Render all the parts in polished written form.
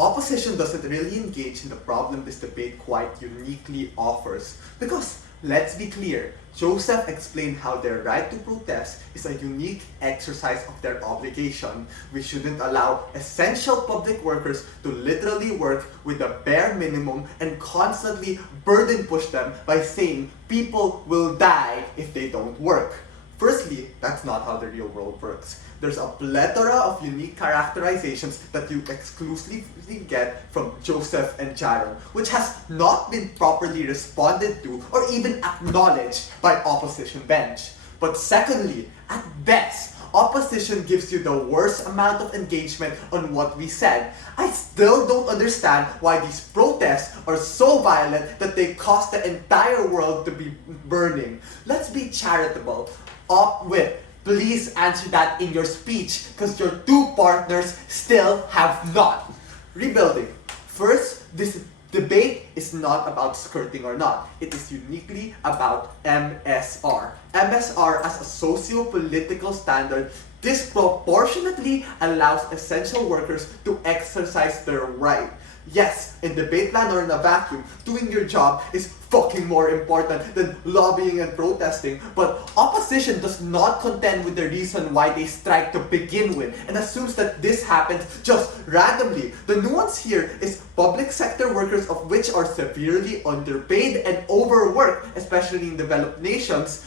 opposition doesn't really engage in the problem this debate quite uniquely offers. Because, let's be clear, Joseph explained how their right to protest is a unique exercise of their obligation. We shouldn't allow essential public workers to literally work with the bare minimum and constantly burden push them by saying people will die if they don't work. Firstly, that's not how the real world works. There's a plethora of unique characterizations that you exclusively get from Joseph and Jaron, which has not been properly responded to or even acknowledged by opposition bench. But secondly, at best, opposition gives you the worst amount of engagement on what we said. I still don't understand why these protests are so violent that they cause the entire world to be burning. Let's be charitable. Please answer that in your speech, because your two partners still have not. Rebuilding. First, this debate is not about skirting or not. It is uniquely about MSR. MSR as a socio-political standard disproportionately allows essential workers to exercise their right. Yes, in debate land or in a vacuum, doing your job is fucking more important than lobbying and protesting. But opposition does not contend with the reason why they strike to begin with and assumes that this happens just randomly. The nuance here is public sector workers, of which are severely underpaid and overworked, especially in developing nations.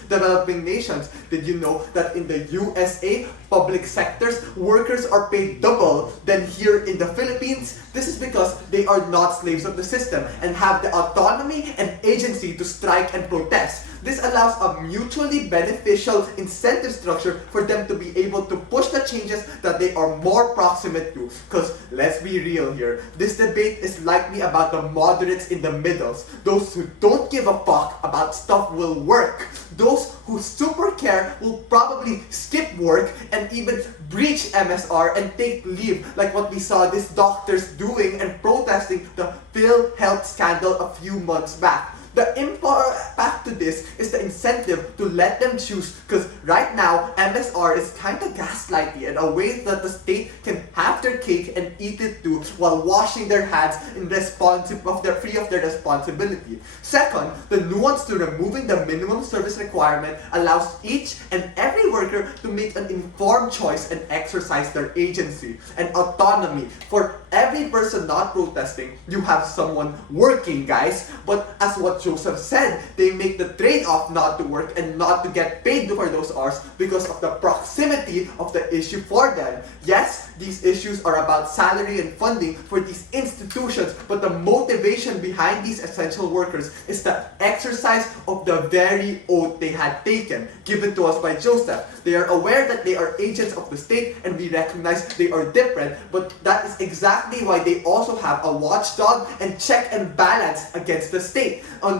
Did you know that in the USA, public sectors workers are paid double than here in the Philippines? This is because they are not slaves of the system and have the autonomy and agency to strike and protest. This allows a mutually beneficial incentive structure for them to be able to push the changes that they are more proximate to. Because let's be real here, this debate is likely about the moderates in the middles, those who don't give a fuck about stuff will work. Those who super care will probably skip work and even breach MSR and take leave, like what we saw these doctors doing and protesting the PhilHealth scandal a few months back. The impact to this is the incentive to let them choose, because right now MSR is kind of gaslighty in a way that the state can have their cake and eat it too while washing their hands in free of their responsibility. Second, the nuance to removing the minimum service requirement allows each and every worker to make an informed choice and exercise their agency and autonomy. For every person not protesting, you have someone working, guys. But as what Joseph said, they make the trade-off not to work and not to get paid for those hours because of the proximity of the issue for them. Yes, these issues are about salary and funding for these institutions, but the motivation behind these essential workers is the exercise of the very oath they had taken, given to us by Joseph. They are aware that they are agents of the state and we recognize they are different, but that is exactly why they also have a watchdog and check and balance against the state. On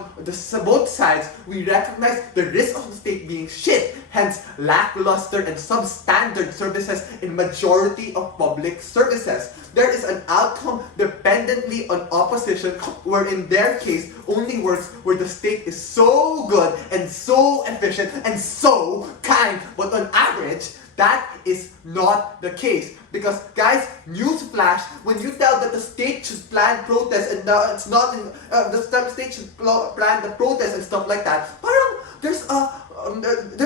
both sides, we recognize the risk of the state being shit, hence lackluster and substandard services in majority of public services. There is an outcome dependently on opposition, where in their case only works where the state is so good and so efficient and so kind, but on average, that is not the case. Because guys, newsflash, when you tell that the state should plan protests and it's not in, the state should plan the protests and stuff like that, parang there's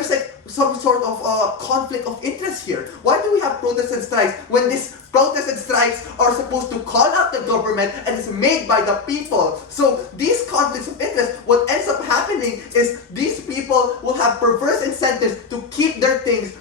like some sort of conflict of interest here. Why do we have protests and strikes when these protests and strikes are supposed to call out the government and is made by the people? So these conflicts of interest, what ends up happening is these people will have perverse incentives to keep their things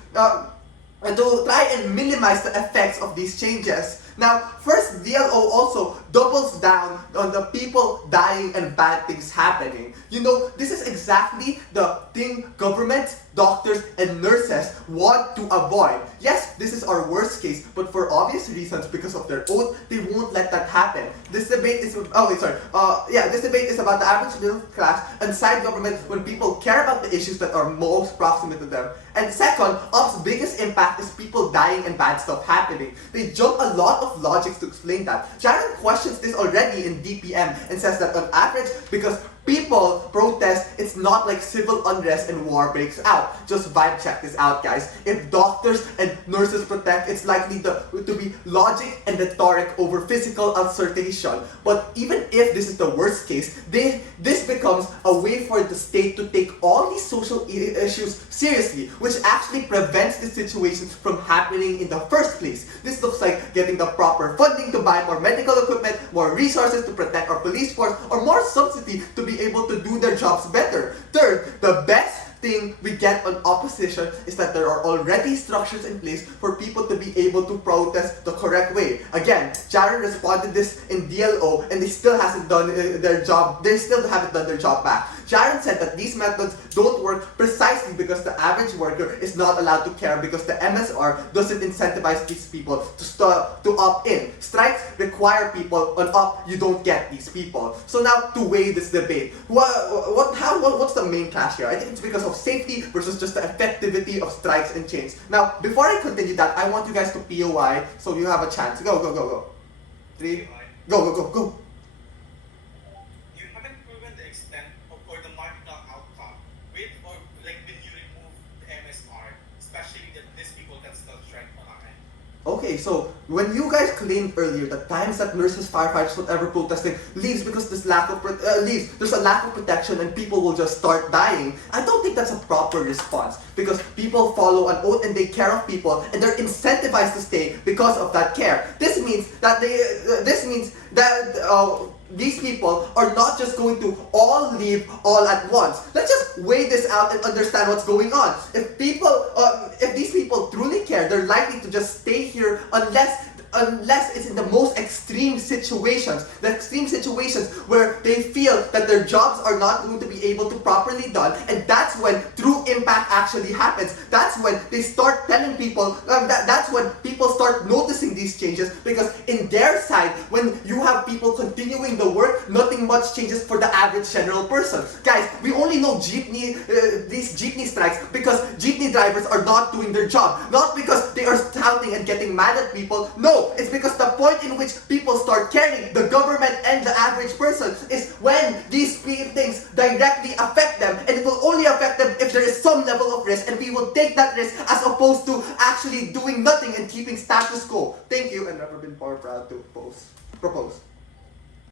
and to try and minimize the effects of these changes. Now, first, VLO also doubles down on the people dying and bad things happening. You know, this is exactly the thing government, doctors, and nurses want to avoid. Yes, this is our worst case, but for obvious reasons, because of their oath, they won't let that happen. This debate is this debate is about the average middle class and side government when people care about the issues that are most proximate to them. And second, Op's biggest impact is people dying and bad stuff happening. They jump a lot of logics to explain that. Jaron questions this already in DPM and says that on average, because People protest, it's not like civil unrest and war breaks out. Just vibe check this out, guys. If doctors and nurses protest, it's likely to be logic and rhetoric over physical assertion. But even if this is the worst case, this becomes a way for the state to take all these social issues seriously, which actually prevents the situations from happening in the first place. This looks like getting the proper funding to buy more medical equipment, more resources to protect our police force, or more subsidy to be able to do their jobs better. Third, the best thing we get on opposition is that there are already structures in place for people to be able to protest the correct way. Again, Sharon responded this in DLO and they still haven't done their job. They still haven't done their job back. Sharon said that these methods don't work precisely because the average worker is not allowed to care because the MSR doesn't incentivize these people to opt in. Strikes require people on opt, you don't get these people. So now to weigh this debate, what's the main clash here? I think it's because of safety versus just the effectivity of strikes and chains. Now, before I continue that, I want you guys to POI so you have a chance. Go, go, go, go. 3, go, go, go, go. You haven't proven the extent or the marginal outcome with or like when you remove the MSR, especially that these people can still strike online. Okay, so when you guys claimed earlier that times that nurses, firefighters, whatever protesting leaves because there's there's a lack of protection and people will just start dying, I don't think that's a proper response because people follow an oath and they care of people and they're incentivized to stay because of that care. This means that these people are not just going to all leave all at once. Let's just weigh this out and understand what's going on. If these people truly care, they're likely to just stay here unless it's in the most extreme situations, the extreme situations where they feel that their jobs are not going to be able to properly done, and that's when true impact actually happens. That's when they start telling people, that's when people start noticing these changes, because in their side, when you have people continuing the work, nothing much changes for the average general person. Guys, we only know these jeepney strikes because jeepney drivers are not doing their job, not because they are shouting and getting mad at people. No, it's because the point in which people start caring, the government and the average person, is when these things directly affect them, and it will only affect them if there is some level of risk, and we will take that risk as opposed to actually doing nothing and keeping status quo. Thank you, and never been more proud to propose.